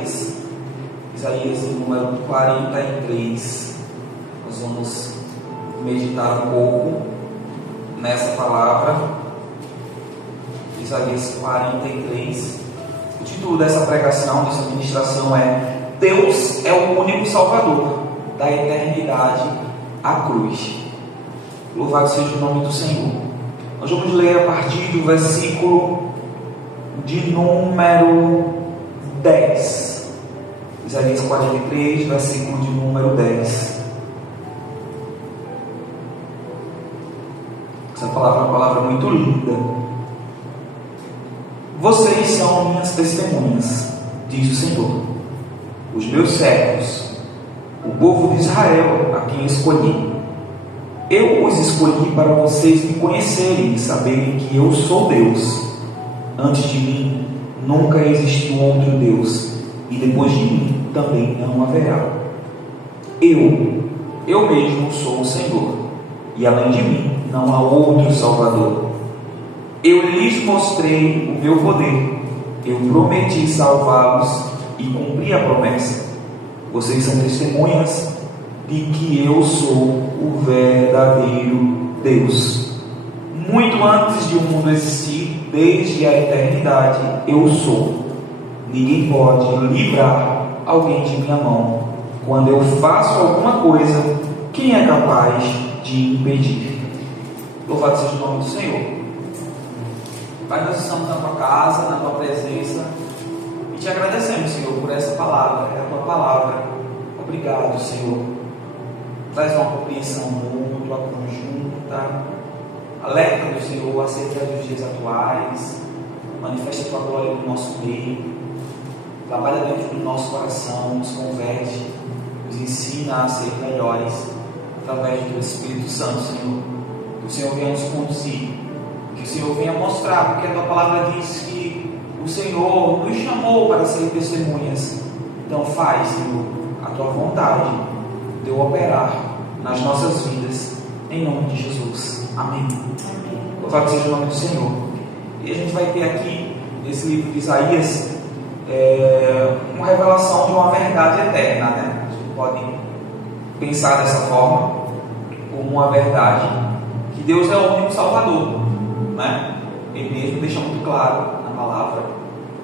Isaías. Isaías número 43. Nós vamos meditar um pouco nessa palavra. Isaías 43. O título dessa pregação, dessa ministração é: Deus é o único Salvador, da eternidade à cruz. Louvado seja o nome do Senhor. Nós vamos ler a partir do versículo de número 10. Isaías 43, versículo de número 10. Essa palavra é uma palavra muito linda. Vocês são minhas testemunhas, diz o Senhor, os meus servos, o povo de Israel, a quem escolhi. Eu os escolhi para vocês me conhecerem e saberem que eu sou Deus. Antes de mim nunca existiu outro Deus, e depois de mim também não haverá. Eu mesmo sou o Senhor, e além de mim não há outro Salvador. Eu lhes mostrei o meu poder, eu prometi salvá-los e cumpri a promessa. Vocês são testemunhas de que eu sou o verdadeiro Deus. Muito antes de o mundo existir, desde a eternidade, eu sou. Ninguém pode livrar alguém de minha mão. Quando eu faço alguma coisa, quem é capaz de impedir? Louvado seja o nome do Senhor. Pai, nós estamos na tua casa, na tua presença, e te agradecemos, Senhor, por essa palavra, é a tua palavra. Obrigado, Senhor. Traz uma compreensão mútua, conjunta. Alerta-nos, Senhor, acerca dos dias atuais. Manifesta a tua glória no nosso meio. Trabalha dentro do nosso coração, nos converte, nos ensina a ser melhores através do Espírito Santo, Senhor. Que o Senhor venha nos conduzir, que o Senhor venha mostrar, porque a tua palavra diz que o Senhor nos chamou para ser testemunhas. Então faz, Senhor, a tua vontade, o teu operar nas nossas vidas, em nome de Jesus. Amém. Louvado seja o nome do Senhor. E a gente vai ter aqui, nesse livro de Isaías, uma revelação de uma verdade eterna, né? A gente pode pensar dessa forma, como uma verdade, que Deus é o único Salvador, né? Ele mesmo deixa muito claro na palavra: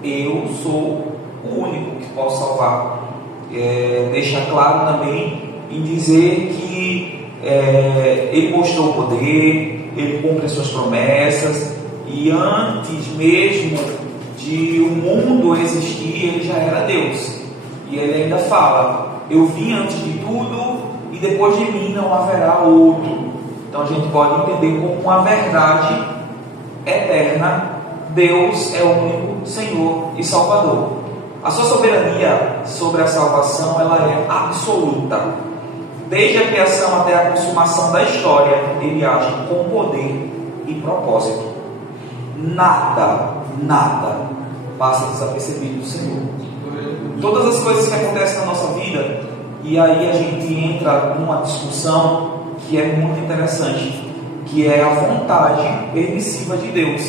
eu sou o único que posso salvar. Deixa claro também em dizer que ele mostrou o poder, ele cumpre as suas promessas, e antes mesmo de o mundo existir, ele já era Deus. E ele ainda fala: eu vim antes de tudo e depois de mim não haverá outro. Então a gente pode entender como uma verdade eterna: Deus é o único Senhor e Salvador. A sua soberania sobre a salvação, ela é absoluta. Desde a criação até a consumação da história, ele age com poder e propósito. Nada passa desapercebido do Senhor. Todas as coisas que acontecem na nossa vida, e aí a gente entra numa discussão que é muito interessante, que é a vontade permissiva de Deus.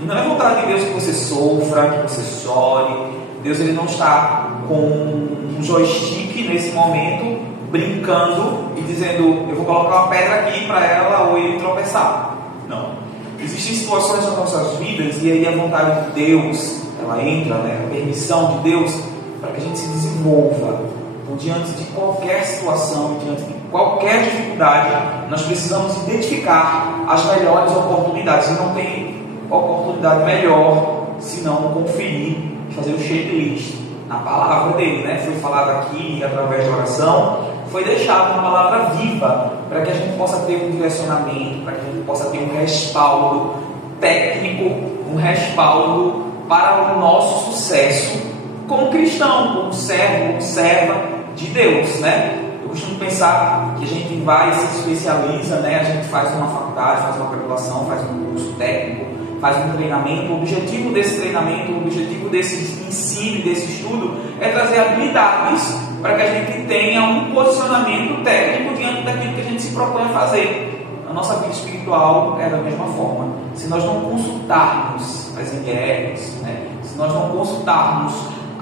E não é vontade de Deus que você sofra, que você chore. Deus, ele não está com um joystick nesse momento, brincando e dizendo: eu vou colocar uma pedra aqui para ela ou ele tropeçar. Não. Existem situações nas nossas vidas, e aí a vontade de Deus, ela entra, né? A permissão de Deus, para que a gente se desenvolva. Então, diante de qualquer situação, diante de qualquer dificuldade, nós precisamos identificar as melhores oportunidades. E não tem oportunidade melhor senão conferir, fazer o checklist na palavra dele, né? Foi falado aqui através da oração, foi deixado uma palavra viva para que a gente possa ter um direcionamento, para que a gente possa ter um respaldo técnico, um respaldo para o nosso sucesso como cristão, como servo, como serva de Deus, né? Eu costumo pensar que a gente vai, se especializa, né? A gente faz uma faculdade, faz uma graduação, faz um curso técnico, faz um treinamento. O objetivo desse treinamento, o objetivo desse ensino, desse estudo, é trazer habilidades para que a gente tenha um posicionamento técnico diante daquilo que a gente se propõe a fazer. A nossa vida espiritual é da mesma forma. Se nós não consultarmos as IERs, né? Se nós não consultarmos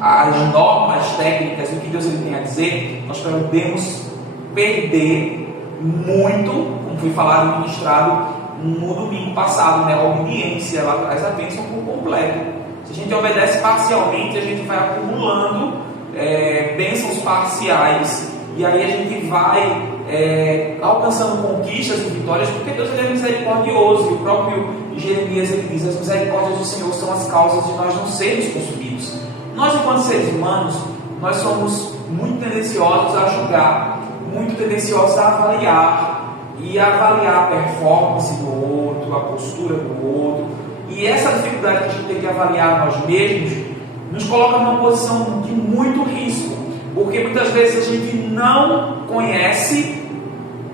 as normas técnicas, o que Deus ele tem a dizer, nós podemos perder muito, como foi falado e ministrado no domingo passado, né? A obediência, ela traz a bênção por completo. Se a gente obedece parcialmente, a gente vai acumulando bênçãos parciais, e aí a gente vai alcançando conquistas e vitórias, porque Deus ele é misericordioso, e o próprio Jeremias ele diz: as misericórdias do Senhor são as causas de nós não sermos consumidos. Nós, enquanto seres humanos, nós somos muito tendenciosos a julgar, muito tendenciosos a avaliar, e avaliar a performance do outro, a postura do outro, e essa dificuldade que a gente tem de avaliar nós mesmos, nos coloca numa posição de muito risco, porque muitas vezes a gente não conhece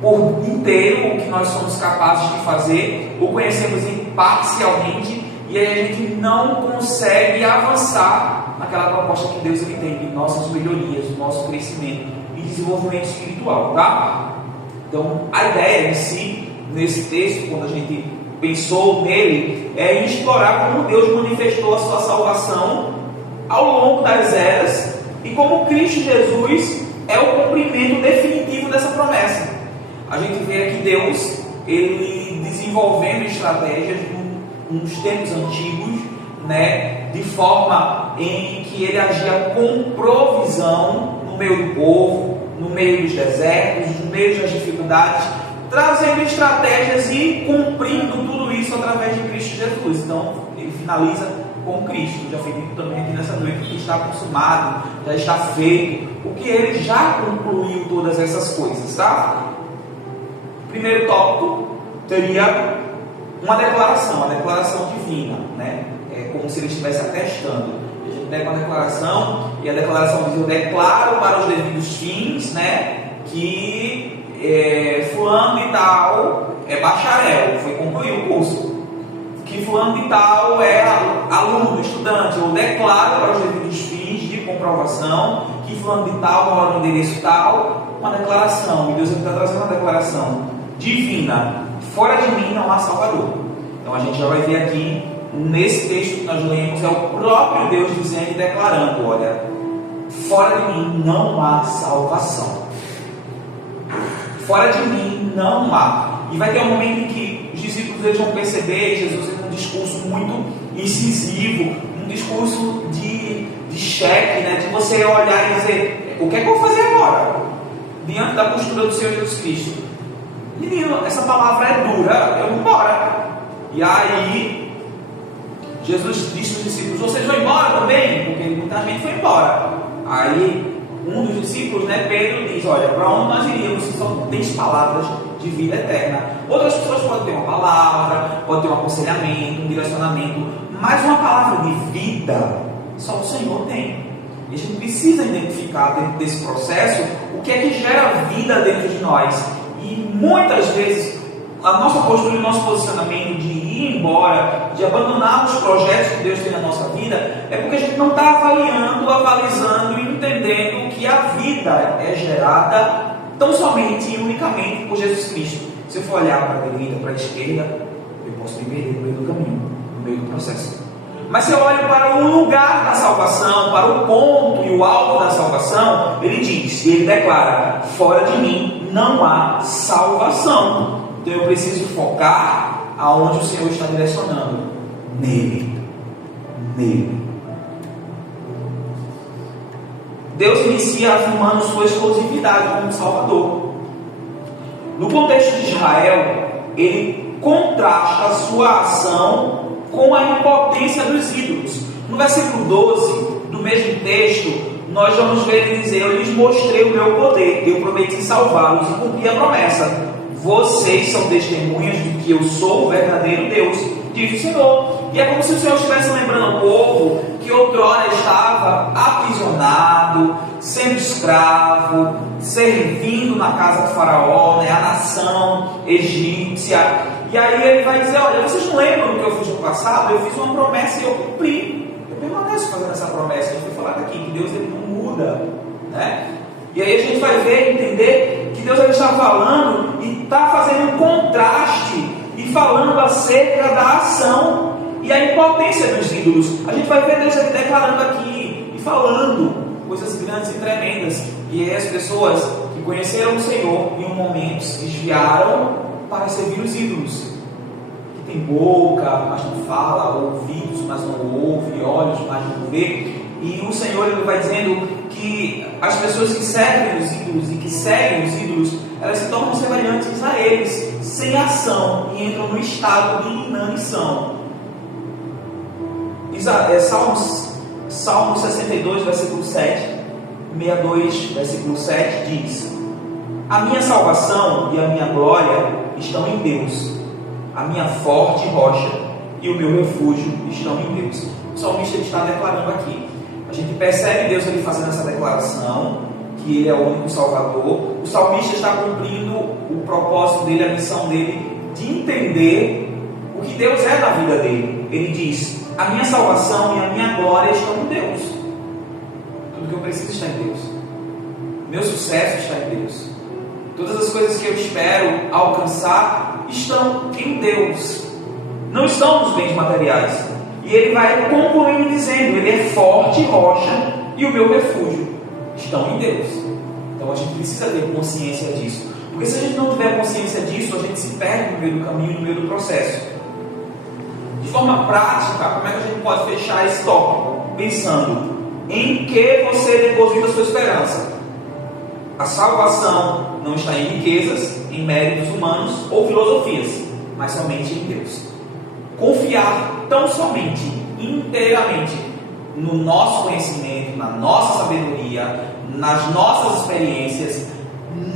por inteiro o que nós somos capazes de fazer, ou conhecemos parcialmente, e aí a gente não consegue avançar naquela proposta que Deus ele tem de nossas melhorias, do nosso crescimento e desenvolvimento espiritual, tá? Então, a ideia em si, nesse texto, quando a gente pensou nele, é explorar como Deus manifestou a sua salvação ao longo das eras e como Cristo Jesus é o cumprimento definitivo dessa promessa. A gente vê aqui Deus, ele desenvolvendo estratégias nos tempos antigos, né, de forma em que ele agia com provisão no meio do povo, no meio dos desertos, no meio das dificuldades, trazendo estratégias e cumprindo tudo isso através de Cristo Jesus. Então, ele finaliza com Cristo. Já foi dito também aqui nessa noite que está consumado, já está feito, porque ele já concluiu todas essas coisas, tá? Primeiro tópico teria uma declaração divina, né? É como se ele estivesse atestando. A gente pega uma declaração e a declaração diz: eu declaro para os devidos fins, né, que fulano de tal é bacharel, foi concluir o curso, que fulano de tal é aluno, estudante. Eu declaro para os devidos fins de comprovação que fulano de tal mora no endereço tal. Uma declaração, e Deus está trazendo uma declaração divina: fora de mim não há Salvador. Então a gente já vai ver aqui, nesse texto que nós lemos, é o próprio Deus dizendo e declarando: olha, fora de mim não há salvação. Fora de mim não há. E vai ter um momento em que os discípulos eles vão perceber Jesus em um discurso muito incisivo, um discurso de cheque, né? De você olhar e dizer: o que é que eu vou fazer agora? Diante da postura do Senhor Jesus Cristo. Menino, essa palavra é dura, eu vou embora. E aí, Jesus disse aos discípulos: vocês vão embora também? Porque muita gente foi embora. Aí, um dos discípulos, né, Pedro, diz: olha, para onde nós iríamos se só tens palavras de vida eterna? Outras pessoas podem ter uma palavra, podem ter um aconselhamento, um direcionamento, mas uma palavra de vida só o Senhor tem. E a gente precisa identificar dentro desse processo o que é que gera vida dentro de nós. E muitas vezes a nossa postura e o nosso posicionamento de ir embora, de abandonar os projetos que Deus tem na nossa vida, é porque a gente não está avalizando e entendendo que a vida é gerada tão somente e unicamente por Jesus Cristo. Se eu for olhar para a direita, para a esquerda, eu posso me perder no meio do caminho, no meio do processo. Mas se eu olho para o lugar da salvação, para o ponto e o alvo da salvação, ele diz, ele declara: fora de mim não há salvação. Então eu preciso focar aonde o Senhor está direcionando. Nele. Deus inicia afirmando sua exclusividade como Salvador. No contexto de Israel, ele contrasta a sua ação com a impotência dos ídolos. No versículo 12 do mesmo texto, nós vamos ver ele dizer: eu lhes mostrei o meu poder, eu prometi salvá-los e cumpri a promessa. Vocês são testemunhas de que eu sou o verdadeiro Deus, diz o Senhor. E é como se o Senhor estivesse lembrando ao povo que outrora estava aprisionado, sendo escravo, servindo na casa do faraó, né, a nação egípcia. E aí ele vai dizer: olha, vocês não lembram do que eu fiz no passado? Eu fiz uma promessa e eu cumpri. Eu permaneço fazendo essa promessa. A gente foi falar aqui que Deus ele não muda, né? E aí a gente vai ver, entender que Deus ele está falando e está fazendo um contraste e falando acerca da ação e a impotência dos ídolos. A gente vai ver Deus ele declarando aqui e falando coisas grandes e tremendas. E as pessoas que conheceram o Senhor em um momento se desviaram para servir os ídolos. Que tem boca, mas não fala, ouvidos, mas não ouve, olhos, mas não vê. E o Senhor ele vai dizendo que as pessoas que servem os ídolos e que seguem os ídolos, elas se tornam semelhantes a eles, sem ação, e entram no estado de inanição. Salmo 62, versículo 7, 62, versículo 7 diz: a minha salvação e a minha glória estão em Deus, a minha forte rocha e o meu refúgio estão em Deus. O salmista está declarando aqui. A gente percebe Deus ali fazendo essa declaração, que Ele é o único Salvador. O salmista está cumprindo o propósito dele, a missão dele, de entender o que Deus é na vida dele. Ele diz: a minha salvação e a minha glória estão em Deus. Tudo que eu preciso está em Deus. Meu sucesso está em Deus. Todas as coisas que eu espero alcançar estão em Deus. Não estão nos bens materiais. E ele vai concluindo dizendo: ele é forte rocha e o meu refúgio estão em Deus. Então a gente precisa ter consciência disso. Porque se a gente não tiver consciência disso, a gente se perde no meio do caminho, no meio do processo. De forma prática, como é que a gente pode fechar esse tópico? Pensando em que você deposita a sua esperança. A salvação não está em riquezas, em méritos humanos ou filosofias, mas somente em Deus. Confiar tão somente, inteiramente, no nosso conhecimento, na nossa sabedoria, nas nossas experiências,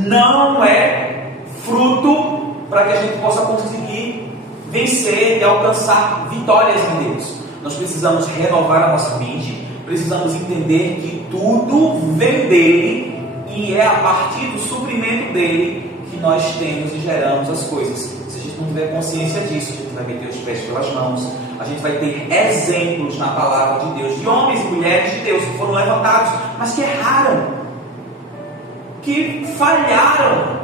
não é fruto para que a gente possa conseguir vencer e alcançar vitórias em Deus. Nós precisamos renovar a nossa mente, precisamos entender que tudo vem dele e é a partir do suprimento dele que nós temos e geramos as coisas. Se a gente não tiver consciência disso, a gente vai meter os pés pelas mãos, a gente vai ter exemplos na palavra de Deus, de homens e mulheres de Deus que foram levantados, mas que erraram, que falharam,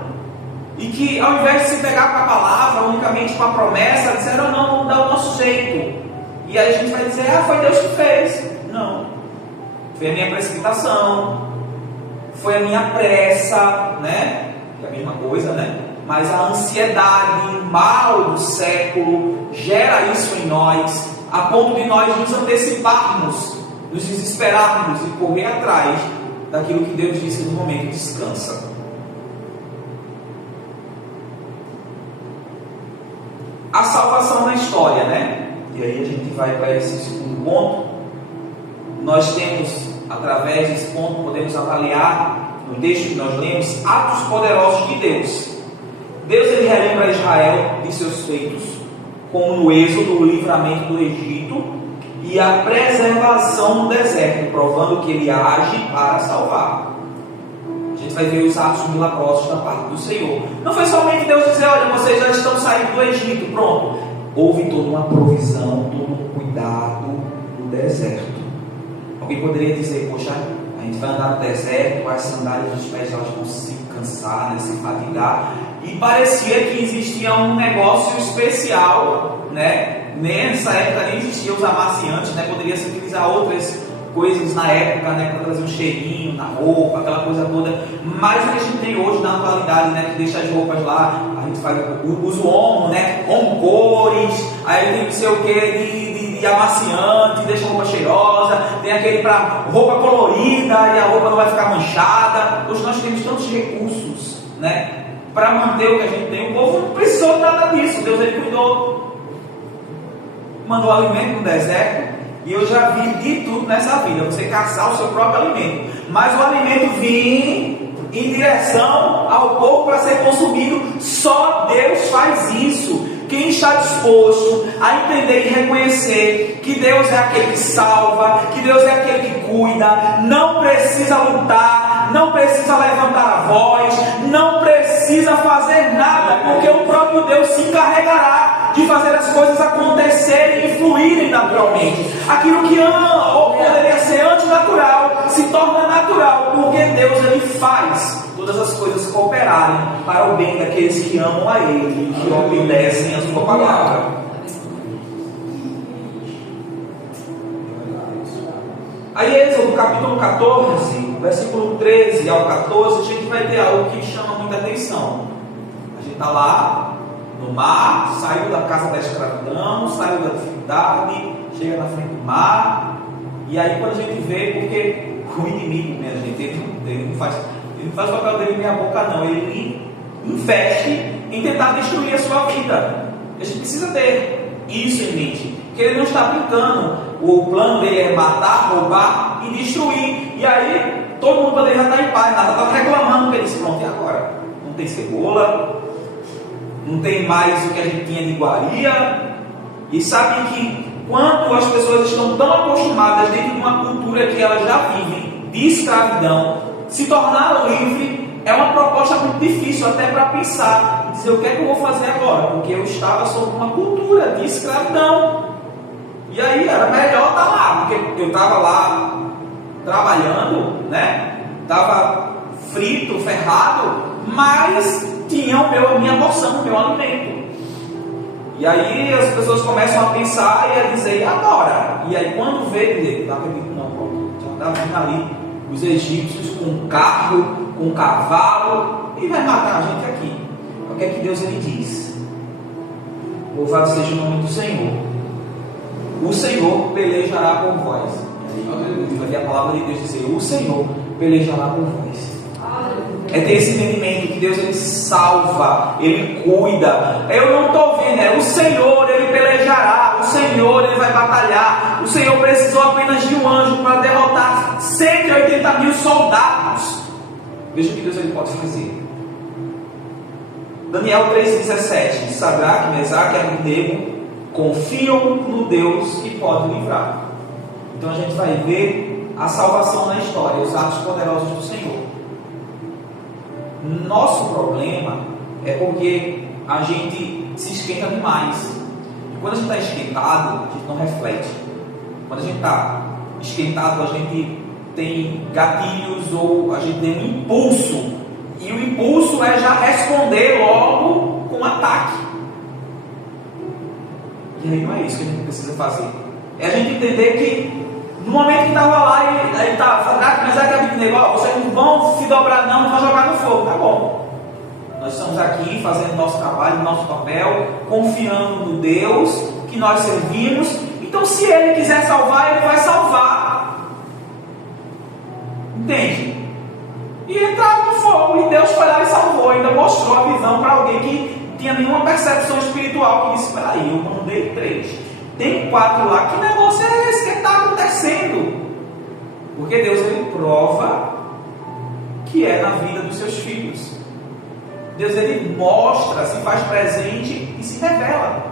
e que ao invés de se pegar para a palavra, unicamente para a promessa, disseram: não, vamos dar o nosso jeito. E aí a gente vai dizer: foi Deus que fez. Não, foi a minha precipitação, foi a minha pressa, né? Que é a mesma coisa, né? Mas a ansiedade, o mal do século gera isso em nós, a ponto de nós nos anteciparmos, nos desesperarmos e correr atrás daquilo que Deus disse no momento: descansa. A salvação na história, né? E aí a gente vai para esse segundo ponto. Nós temos, através desse ponto, podemos avaliar no texto que nós lemos, atos poderosos de Deus. Deus ele relembra Israel de seus feitos, como no Êxodo, o livramento do Egito e a preservação no deserto, provando que ele age para salvar. A gente vai ver os atos milagrosos da parte do Senhor. Não foi somente Deus dizer: olha, vocês já estão saindo do Egito, pronto. Houve toda uma provisão, todo um cuidado no deserto. Alguém poderia dizer: poxa, a gente vai andar no deserto, as sandálias dos pés elas vão se cansar, né, se fatigar. E parecia que existia um negócio especial, né? Nessa época nem existiam os amaciantes, né? Poderia se utilizar outras coisas na época, né? Para trazer um cheirinho na roupa, aquela coisa toda. Mas o que a gente tem hoje na atualidade, né? Que deixa as roupas lá, a gente faz usa o homo, né? Homo cores, aí tem não sei o que de amaciante, deixa a roupa cheirosa, tem aquele para roupa colorida e a roupa não vai ficar manchada. Hoje nós temos tantos recursos, né? Para manter o que a gente tem. O povo não precisou de nada disso. Deus ele cuidou, mandou alimento no deserto. E eu já vi de tudo nessa vida, você caçar o seu próprio alimento, mas o alimento vir em direção ao povo para ser consumido. Só Deus faz isso. Quem está disposto a entender e reconhecer que Deus é aquele que salva, que Deus é aquele que cuida, não precisa lutar, não precisa levantar a voz, não precisa fazer nada, porque o próprio Deus se encarregará de fazer as coisas acontecerem e fluírem naturalmente. Aquilo que ou poderia ser antinatural se torna natural, porque Deus ele faz todas as coisas cooperarem para o bem daqueles que amam a Ele e que obedecem a sua palavra. Aí, Êxodo capítulo 14, versículo 13 ao 14, a gente vai ter algo que chama muita atenção. A gente está lá no mar, saiu da casa da escravidão, saiu da dificuldade, chega na frente do mar, e aí quando a gente vê, porque o inimigo, minha gente, ele não faz o papel dele em minha boca, não, ele investe em tentar destruir a sua vida. A gente precisa ter isso em mente, que ele não está brincando. O plano dele é matar, roubar e destruir. E aí todo mundo poderia estar em paz, nada, estava reclamando, porque ele disse: pronto, e agora? Não tem cebola, não tem mais o que a gente tinha de iguaria. E sabe que quando as pessoas estão tão acostumadas dentro de uma cultura que elas já vivem de escravidão, se tornar livre é uma proposta muito difícil até para pensar e dizer: o que é que eu vou fazer agora? Porque eu estava sob uma cultura de escravidão. E aí era melhor estar lá, porque eu estava lá trabalhando, né? Estava frito, ferrado, mas tinha a minha porção, o meu alimento. E aí as pessoas começam a pensar e a dizer: e agora? E aí quando vê, dizer: não acredito não, pronto, já está vindo ali os egípcios com carro, com cavalo, e vai matar a gente aqui. O que é que Deus ele diz? Louvado seja o nome do Senhor. O Senhor pelejará por vós. Aqui a palavra de Deus dizer: o Senhor pelejará por vós. É ter esse entendimento que Deus ele salva, ele cuida. Eu não estou vendo, é o Senhor, ele pelejará, o Senhor ele vai batalhar. O Senhor precisou apenas de um anjo para derrotar 180 mil soldados. Veja o que Deus ele pode fazer. Daniel 3,17: Sadraque, Mesaque e Abednego confiam no Deus que pode livrar. Então a gente vai ver a salvação na história, os atos poderosos do Senhor. Nosso problema é porque a gente se esquenta demais. E quando a gente está esquentado, a gente não reflete. Quando a gente está esquentado, a gente tem gatilhos ou a gente tem um impulso. E o impulso é já responder logo com ataque. E aí não é isso que a gente precisa fazer. É a gente entender que no momento que estava lá, ele estava falando: mas é que Abednego, vocês não vão se dobrar não, não vão jogar no fogo. Tá bom. Nós estamos aqui fazendo nosso trabalho, nosso papel, confiando no Deus que nós servimos. Então se Ele quiser salvar, Ele vai salvar. Entende? E entraram no fogo, e Deus foi lá e salvou. Ainda mostrou a visão para alguém que tinha nenhuma percepção espiritual, que disse: espera aí, eu mandei 3, tem 4 lá, que negócio é esse que está acontecendo? Porque Deus ele prova que é na vida dos seus filhos. Deus ele mostra, se faz presente e se revela.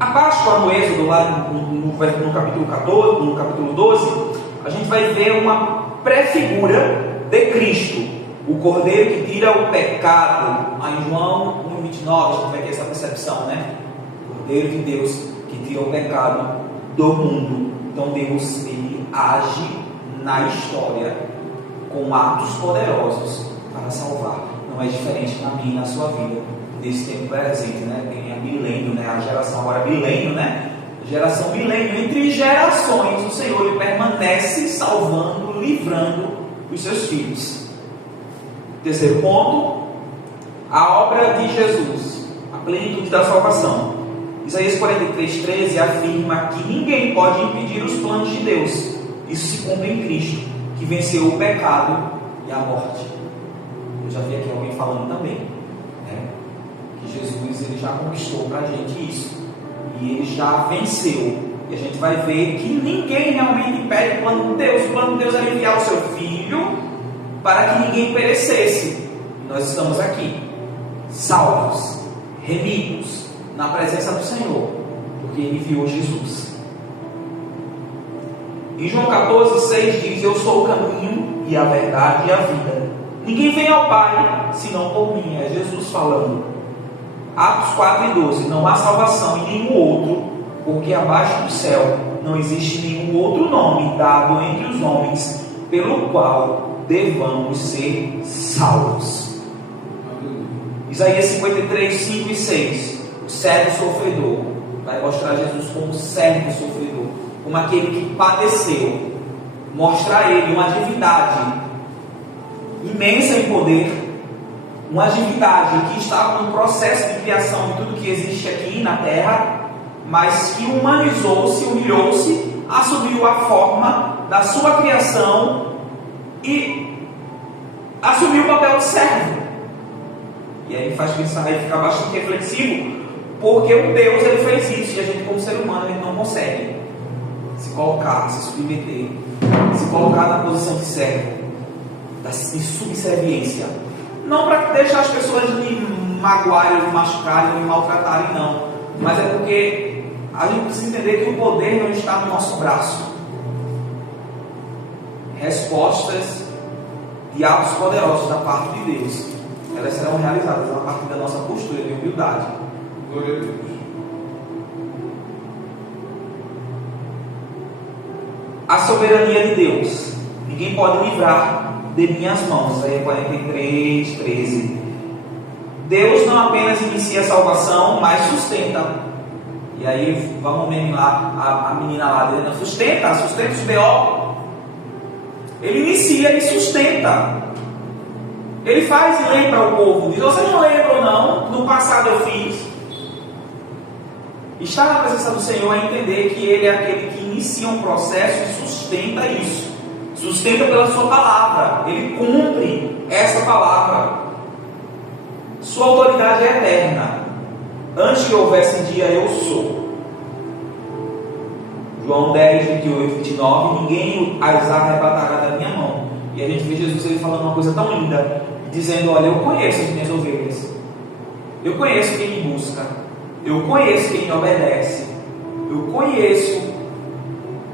A Páscoa no Êxodo, lá no capítulo 14, no capítulo 12, a gente vai ver uma pré-figura de Cristo, o Cordeiro que tira o pecado. Aí em João 1,29 a gente vai ter essa percepção, né? O Cordeiro de Deus que tira o pecado do mundo. Então Deus ele age na história com atos poderosos para salvar. Não é diferente na minha e na sua vida nesse tempo presente, né? Tem a milênio, né? A geração agora milênio, né? Geração milênio, entre gerações o Senhor ele permanece salvando, livrando os seus filhos. Terceiro ponto, a obra de Jesus, a plenitude da salvação. Isaías 43,13 afirma que ninguém pode impedir os planos de Deus. Isso se cumpre em Cristo, que venceu o pecado e a morte. Eu já vi aqui alguém falando também, né? Que Jesus ele já conquistou para a gente isso, e ele já venceu. E a gente vai ver que ninguém realmente impede o plano de Deus. O plano de Deus é enviar o seu Filho para que ninguém perecesse. E nós estamos aqui, salvos, remidos, na presença do Senhor, porque Ele enviou Jesus. Em João 14,6 diz: eu sou o caminho e a verdade e a vida. Ninguém vem ao Pai senão por mim. É Jesus falando. Atos 4,12: não há salvação em nenhum outro, porque abaixo do céu não existe nenhum outro nome dado entre os homens pelo qual devamos ser salvos. Isaías 53, 5 e 6: o servo sofredor vai mostrar Jesus como servo sofredor. como aquele que padeceu, mostra a ele uma divindade imensa em poder, uma divindade que estava no processo de criação de tudo que existe aqui na terra, mas que humanizou-se, humilhou-se, assumiu a forma da sua criação e assumiu o papel de servo. E aí faz pensar, aí fica bastante reflexivo, porque o Deus ele fez isso, e a gente como ser humano a gente não consegue se colocar, se submeter, se colocar na posição de servo, de subserviência, não para deixar as pessoas me magoarem, me machucarem, me maltratarem, não, mas é porque a gente precisa entender que o poder não está no nosso braço. Respostas de atos poderosos da parte de Deus, elas serão realizadas a partir da nossa postura de humildade. Glória a Deus. A soberania de Deus. Ninguém pode livrar de minhas mãos. Aí 43, 13. Deus não apenas inicia a salvação, mas sustenta. E aí vamos mesmo lá, a menina lá dentro, sustenta os B.O. Ele inicia e sustenta. Ele faz e lembra o povo. Diz, vocês não lembram não? No passado eu fiz. Estar na presença do Senhor é entender que Ele é aquele que inicia um processo e sustenta isso. Sustenta pela sua palavra. Ele cumpre essa palavra. Sua autoridade é eterna. Antes que houvesse dia, eu sou. João 10, 28, 29. Ninguém as arrebatará da minha mão. E a gente vê Jesus ele falando uma coisa tão linda, dizendo, olha, eu conheço as minhas ovelhas. Eu conheço quem me busca. Eu conheço quem me obedece. Eu conheço.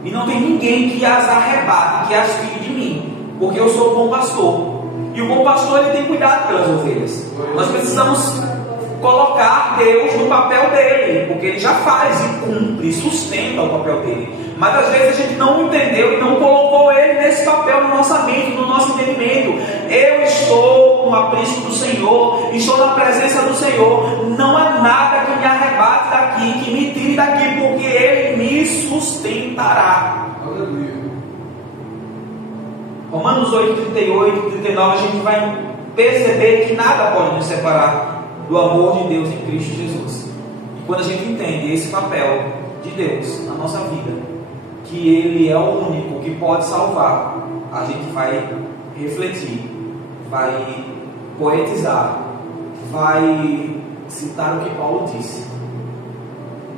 E não tem ninguém que as arrebate, que as tire de mim. Porque eu sou o bom pastor. E o bom pastor ele tem cuidado pelas ovelhas. Nós precisamos colocar Deus no papel dele, porque ele já faz e cumpre, e sustenta o papel dele. Mas às vezes a gente não entendeu e não colocou ele nesse papel na nossa mente, no nosso entendimento. Eu estou no aprisco do Senhor, estou na presença do Senhor, não há nada que me arrebate daqui, que me tire daqui, porque ele me sustentará. Aleluia. Romanos 8, 38, 39, a gente vai perceber que nada pode nos separar do amor de Deus em Cristo Jesus. E quando a gente entende esse papel de Deus na nossa vida, que Ele é o único que pode salvar, a gente vai refletir, vai poetizar, vai citar o que Paulo disse: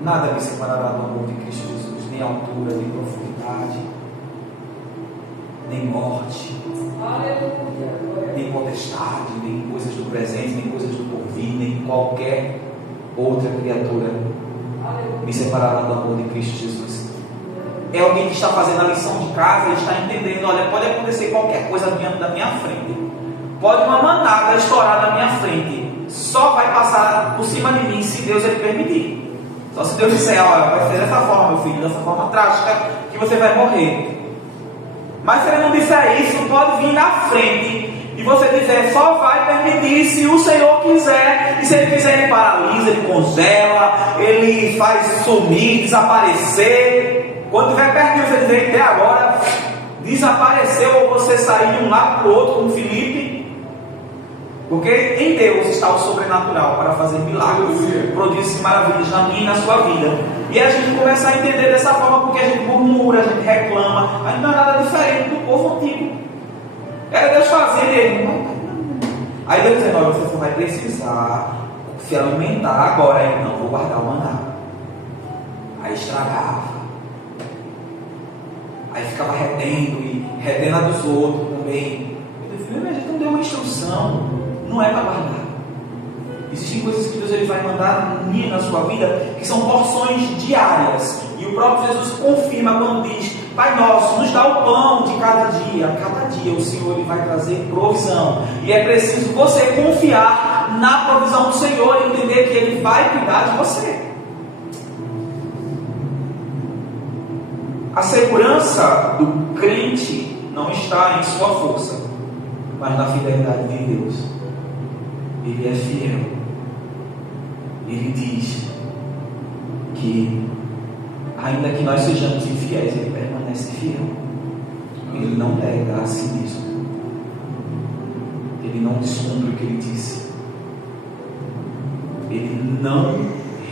nada me separará do amor de Cristo Jesus, nem altura, nem profundidade, nem morte, nem potestade, nem coisas do presente, nem coisas do porvir, nem qualquer outra criatura me separará do amor de Cristo Jesus. É alguém que está fazendo a lição de casa e está entendendo, olha, pode acontecer qualquer coisa diante da minha frente, pode uma manada estourar na minha frente, só vai passar por cima de mim se Deus ele permitir. Só se Deus disser, olha, vai ser dessa forma, meu filho, dessa forma trágica, que você vai morrer. Mas se ele não disser isso, pode vir na frente e você dizer, só vai permitir se o Senhor quiser. E se Ele quiser, Ele paralisa, Ele congela, Ele faz sumir, desaparecer. Quando estiver perto de você dizer, até agora desapareceu, ou você sair de um lado para o outro, como Filipe. Porque em Deus está o sobrenatural para fazer milagres, produzir maravilhas na minha e na sua vida. E a gente começa a entender dessa forma, porque a gente murmura, a gente reclama, mas não é nada diferente do povo antigo. Era Deus fazendo ele. Aí Deus dizendo, olha, você vai precisar se alimentar agora. Aí, não, vou guardar o maná. Aí estragava. Aí ficava retendo e retendo a dos outros também. Eu falei, mas a gente não deu uma instrução. Não é para guardar. Existem coisas que Deus ele vai mandar na sua vida que são porções diárias. E o próprio Jesus confirma quando diz, Pai nosso, nos dá o pão de cada dia. A cada dia o Senhor ele vai trazer provisão. E é preciso você confiar na provisão do Senhor e entender que Ele vai cuidar de você. A segurança do crente não está em sua força, mas na fidelidade de Deus. Ele é fiel. Ele diz que a ainda que nós sejamos infiéis, Ele permanece fiel. Ele não nega a si mesmo. Ele não descumpre o que Ele disse. Ele não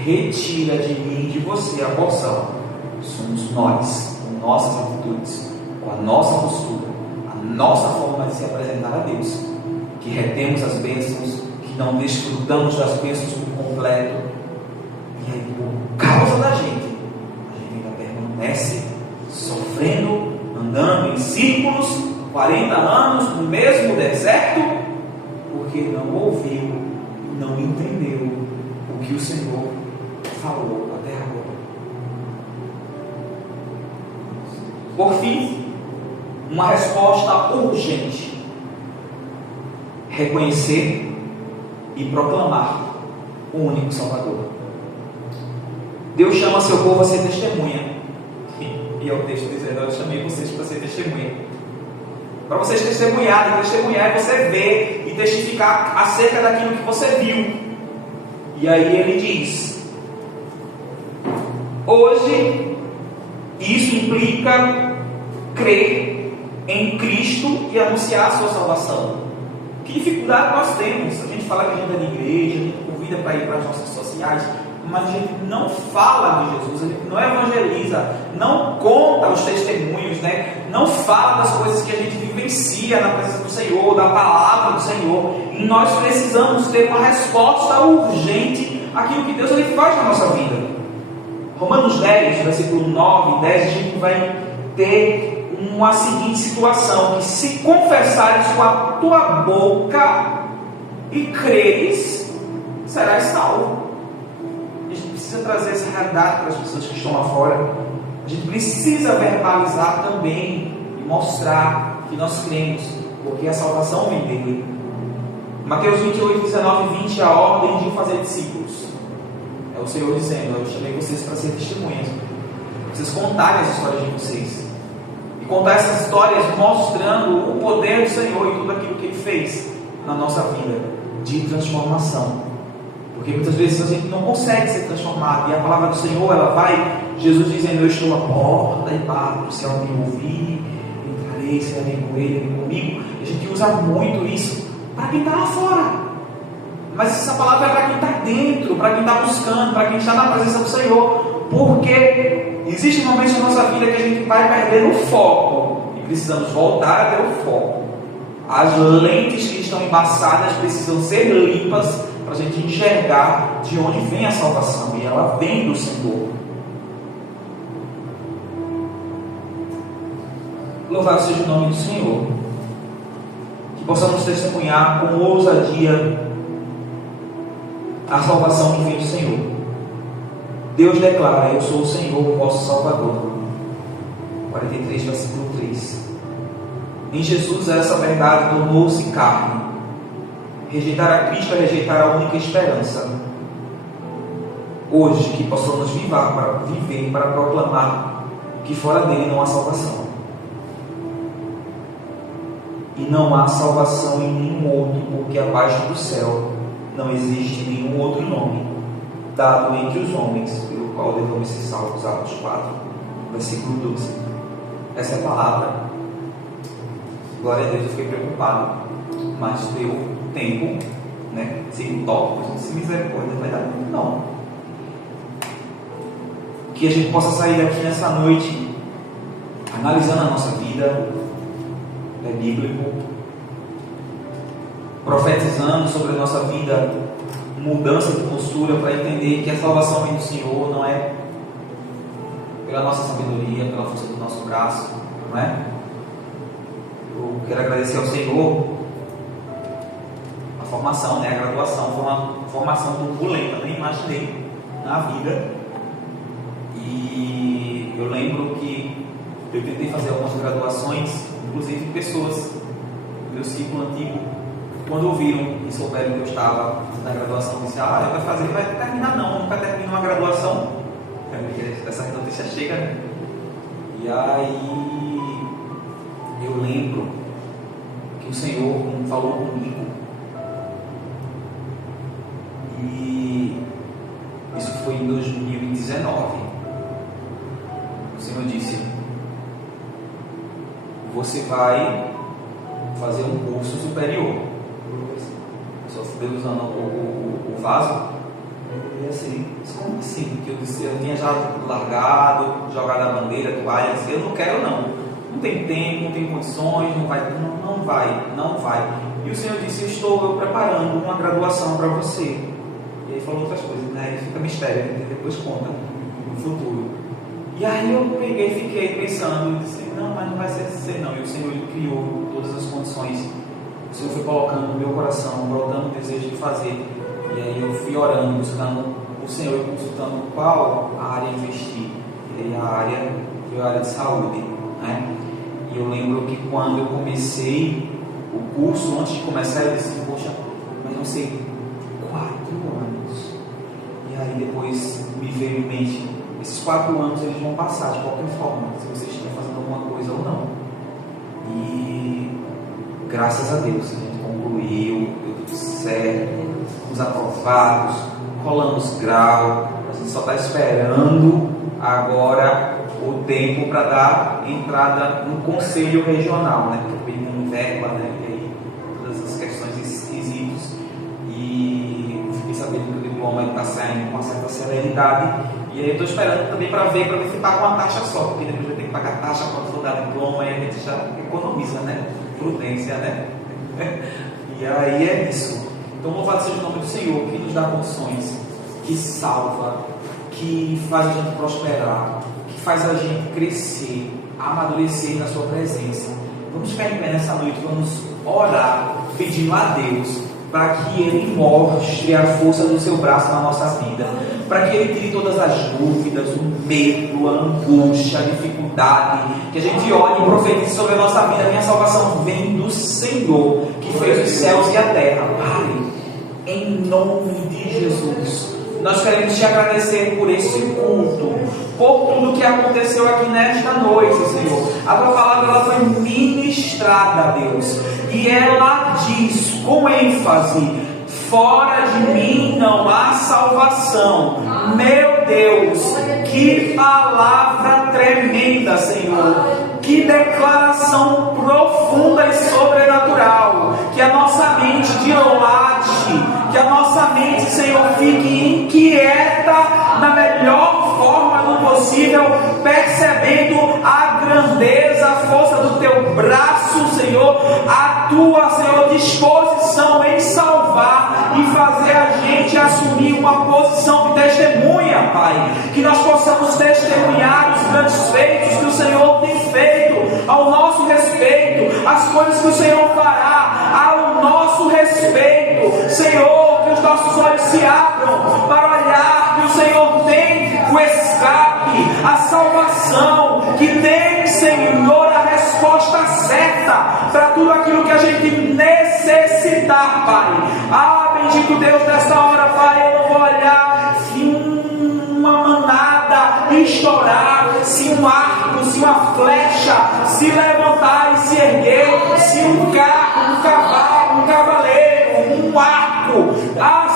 retira de mim e de você a porção. Somos nós, com nossas atitudes, com a nossa postura, a nossa forma de se apresentar a Deus, que retemos as bênçãos, que não desfrutamos das bênçãos por completo, e aí por causa da gente ainda permanece sofrendo, andando em círculos, 40 anos no mesmo deserto, porque não ouviu, não entendeu o que o Senhor falou até agora. Por fim, uma resposta urgente: reconhecer e proclamar o único Salvador. Deus chama seu povo a ser testemunha, e é o texto dizendo: eu chamei vocês para ser testemunha. Para vocês testemunharem, testemunhar é você ver e testificar acerca daquilo que você viu. E aí ele diz: hoje isso implica crer em Cristo e anunciar a sua salvação. Que dificuldade nós temos? A gente fala que a gente é de igreja, a gente convida para ir para as nossas sociais, mas a gente não fala de Jesus, a gente não evangeliza, não conta os testemunhos, né? Não fala das coisas que a gente vivencia na presença do Senhor, da palavra do Senhor. E nós precisamos ter uma resposta urgente àquilo que Deus ele faz na nossa vida. Romanos 10, versículo 9 e 10, a gente vai ter uma seguinte situação: que se confessares com a tua boca e creres, serás salvo. A gente precisa trazer essa realidade para as pessoas que estão lá fora. A gente precisa verbalizar também e mostrar que nós cremos, porque a salvação vem dele. Mateus 28, 19 e 20, a ordem de fazer discípulos. É o Senhor dizendo: eu chamei vocês para ser testemunhas. Vocês contarem as histórias de vocês. E contar essas histórias mostrando o poder do Senhor e tudo aquilo que Ele fez na nossa vida de transformação. Porque muitas vezes a gente não consegue ser transformado. E a palavra do Senhor, ela vai, Jesus dizendo: eu estou à porta e bato, se alguém ouvir, entrarei, serei com ele, vem comigo. E a gente usa muito isso para quem está lá fora. Mas essa palavra é para quem está dentro, para quem está buscando, para quem está na presença do Senhor. Porque existem momentos na nossa vida que a gente vai perder o foco. E precisamos voltar a ter o foco. As lentes que estão embaçadas precisam ser limpas para a gente enxergar de onde vem a salvação. E ela vem do Senhor. Louvado seja o nome do Senhor. Que possamos testemunhar com ousadia a salvação que vem do Senhor. Deus declara: eu sou o Senhor, o vosso Salvador. 43, versículo 3. Em Jesus essa verdade tornou-se carne. Rejeitar a Cristo é rejeitar a única esperança. Hoje que possamos viver para proclamar que fora dele não há salvação. E não há salvação em nenhum outro, porque abaixo do céu não existe nenhum outro nome dado entre os homens pelo qual devemos ser salvos. Atos 4, versículo 12. Essa é a palavra. Glória a Deus, eu fiquei preocupado, mas deu tempo, né? Sem tópico, a gente se misericórdia, vai dar tempo não. Que a gente possa sair daqui nessa noite analisando a nossa vida, é bíblico, profetizando sobre a nossa vida, mudança de postura para entender que a salvação vem do Senhor, não é pela nossa sabedoria, pela força do nosso braço, não é? Eu quero agradecer ao Senhor a formação, né? A graduação foi uma formação turbulenta, nem imaginei na vida. E eu lembro que eu tentei fazer algumas graduações, inclusive pessoas do meu ciclo antigo, quando ouviram e souberam que eu estava na graduação, disseram: ele vai terminar não, nunca termina uma graduação. Essa notícia chega, né? E aí eu lembro que o Senhor falou comigo, e isso foi em 2019. Senhor disse: você vai fazer um curso superior. Só Deus usando o vaso. E assim, como assim? Porque eu tinha já largado, jogado a bandeira, a toalha, assim, eu não quero não tem tempo, não tem condições, não vai. E o Senhor disse: estou preparando uma graduação para você. E aí falou outras coisas, né? Fica mistério, depois conta no futuro. E aí eu fiquei pensando, e disse: não, mas não vai ser assim não. E o Senhor criou todas as condições. O Senhor foi colocando no meu coração, brotando o desejo de fazer. E aí eu fui orando, buscando o Senhor e consultando qual área investir. E aí a área foi a área de saúde, né? E eu lembro que quando eu comecei o curso, antes de começar, eu disse: poxa, mas não sei, 4 anos. E aí depois me veio em mente: esses 4 anos eles vão passar de qualquer forma, se vocês estiverem fazendo alguma coisa ou não. E graças a Deus a gente concluiu, deu tudo certo, fomos aprovados, colamos grau. A gente só está esperando agora o tempo para dar entrada no conselho regional, né? Porque tem verba, né? E aí todas as questões, esses quesitos. E fiquei sabendo que o diploma está saindo com uma certa celeridade. E aí eu estou esperando também para ver se paga uma taxa só, porque depois vai ter que pagar taxa quando for dar diploma, e a gente já economiza, né? Prudência, né? E aí é isso. Então louvado seja o nome do Senhor, que nos dá condições, que salva, que faz a gente prosperar, que faz a gente crescer, amadurecer na sua presença. Vamos ficar em pé nessa noite, vamos orar, pedindo a Deus para que Ele mostre a força do seu braço na nossa vida, para que Ele tire todas as dúvidas, o medo, a angústia, a dificuldade, que a gente olhe e profetize sobre a nossa vida. A minha salvação vem do Senhor, que fez os céus e a terra. Pai, em nome de Jesus, nós queremos te agradecer por esse culto, por tudo que aconteceu aqui nesta noite, Senhor. A tua palavra ela foi ministrada, Deus, e ela diz com ênfase: fora de mim não há salvação. Meu Deus, que palavra tremenda, Senhor, que declaração profunda e sobrenatural. Que a nossa mente dilate, que a nossa mente, Senhor, fique inquieta na melhor forma do possível, percebendo a grandeza, a força do teu braço, Senhor, a tua, Senhor, disposição em salvar e fazer a gente assumir uma posição de testemunha, Pai. Que nós possamos testemunhar os grandes feitos que o Senhor tem feito ao nosso respeito, as coisas que o Senhor fará ao nosso respeito, Senhor. Que os nossos olhos se abram para olhar que o Senhor tem o escape, a salvação, que tem, Senhor, a resposta certa para tudo aquilo que a gente necessitar, Pai. Ah, bendito Deus, nesta hora, Pai, eu não vou olhar se uma manada estourar, se um arco, se uma flecha se levantar e se erguer, se um carro, um cavalo, um cavaleiro, um arco,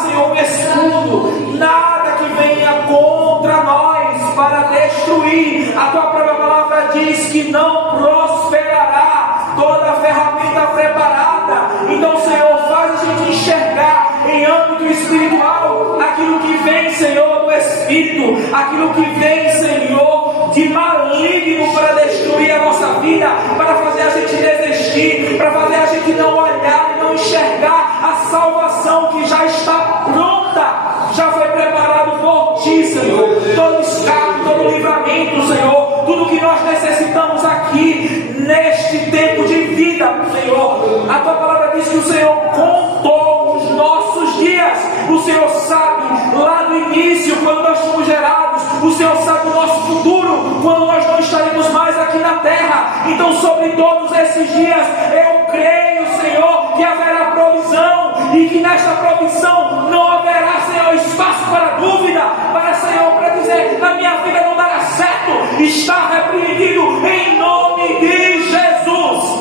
Senhor, um escudo, nada que venha contra nós para destruir. A tua própria palavra diz que não prosperará toda a ferramenta preparada. Então, Senhor, faz a gente enxergar em âmbito espiritual aquilo que vem, Senhor, do Espírito, aquilo que vem, Senhor, de maligno para destruir a nossa vida, para fazer a gente desistir, para fazer a gente não olhar e não enxergar a salvação que já está pronta, já foi preparado por Ti, Senhor. Todo escape, todo livramento, Senhor, tudo que nós necessitamos aqui neste tempo de vida, Senhor. A Tua palavra diz que o Senhor contou os nossos dias. O Senhor sabe lá no início, quando nós fomos gerados. O Senhor sabe o nosso futuro, quando nós não estaremos mais aqui na terra. Então, sobre todos esses dias, eu creio, Senhor, que haverá provisão, e que nesta provisão não haverá, Senhor, espaço para dúvida, para, Senhor, para dizer: na minha vida não dará certo. Está repreendido em nome de Jesus.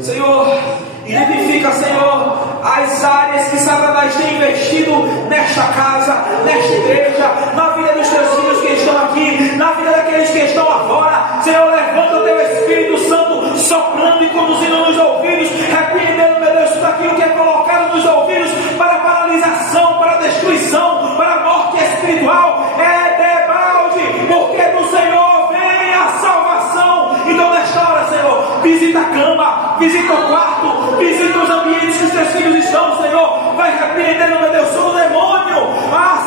Senhor, identifica, Senhor, as áreas que Satanás tem investido nesta casa, nesta igreja, na vida dos teus filhos que estão aqui, Senhor, levanta o teu Espírito Santo, soprando e conduzindo nos ouvidos, repreendendo, meu Deus, tudo aquilo que é colocado nos ouvidos para paralisação, para destruição, para morte espiritual, é debalde, porque do Senhor vem a salvação. Então nesta hora, Senhor, visita a cama, visita o quarto, visita os ambientes que os teus filhos estão, Senhor, vai repreendendo, meu Deus, todo demônio,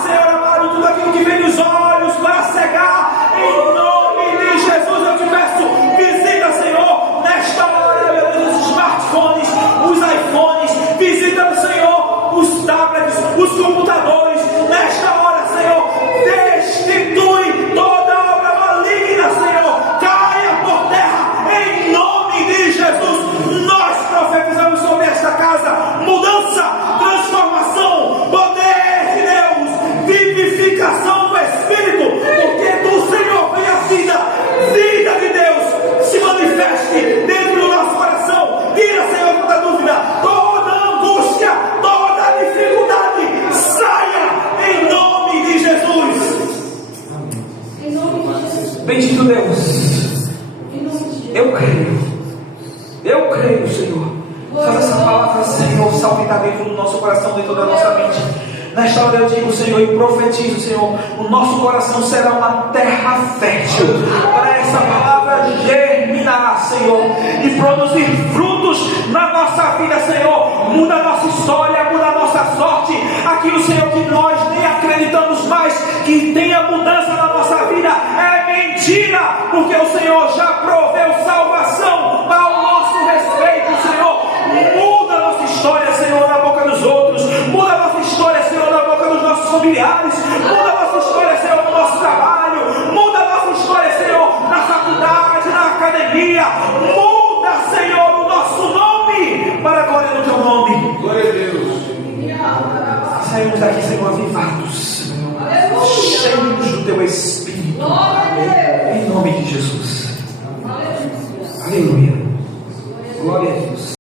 Senhor amado, tudo aquilo que vem dos olhos para cegar, em nome de Jesus eu te peço, visita, Senhor, nesta hora, meu Deus, os smartphones, os iPhones, visita, Senhor, os tablets, os computadores, nesta hora, Senhor, destitui toda obra maligna, Senhor, caia por terra, em nome de Jesus. Nós profetizamos sobre esta casa mudança, transformação, poder de Deus, vivificação do Espírito, porque do Senhor vem a vida de Deus se manifeste dentro do nosso coração. Tira, Senhor, toda dúvida, toda angústia, toda dificuldade, saia em nome de Jesus. Em nome de Jesus. Bendito Deus, eu creio, Senhor. Faz essa palavra, Senhor, salpicar dentro do nosso coração, dentro da nossa mente. Nesta hora eu digo, Senhor, e profetizo, Senhor, o nosso coração será uma terra fértil para essa palavra germinar, Senhor, e produzir frutos na nossa vida, Senhor. Muda a nossa história, muda a nossa sorte, aquilo, Senhor, que nós nem acreditamos mais que tenha mudança na nossa vida, é mentira, porque o Senhor já proveu salvação ao nosso respeito, Senhor. Muda a nossa história, Senhor, na boca dos outros, muda a nossa história, Senhor, na boca dos nossos familiares, muda a nossa história, Senhor, no nosso trabalho, muda a nossa história, Senhor, na faculdade, na academia, muda, Senhor, o nosso nome para a glória do teu nome. Glória a Deus. Saímos daqui, Senhor, avivados, cheios do teu Espírito, em nome de Jesus. Aleluia. Glória a Deus.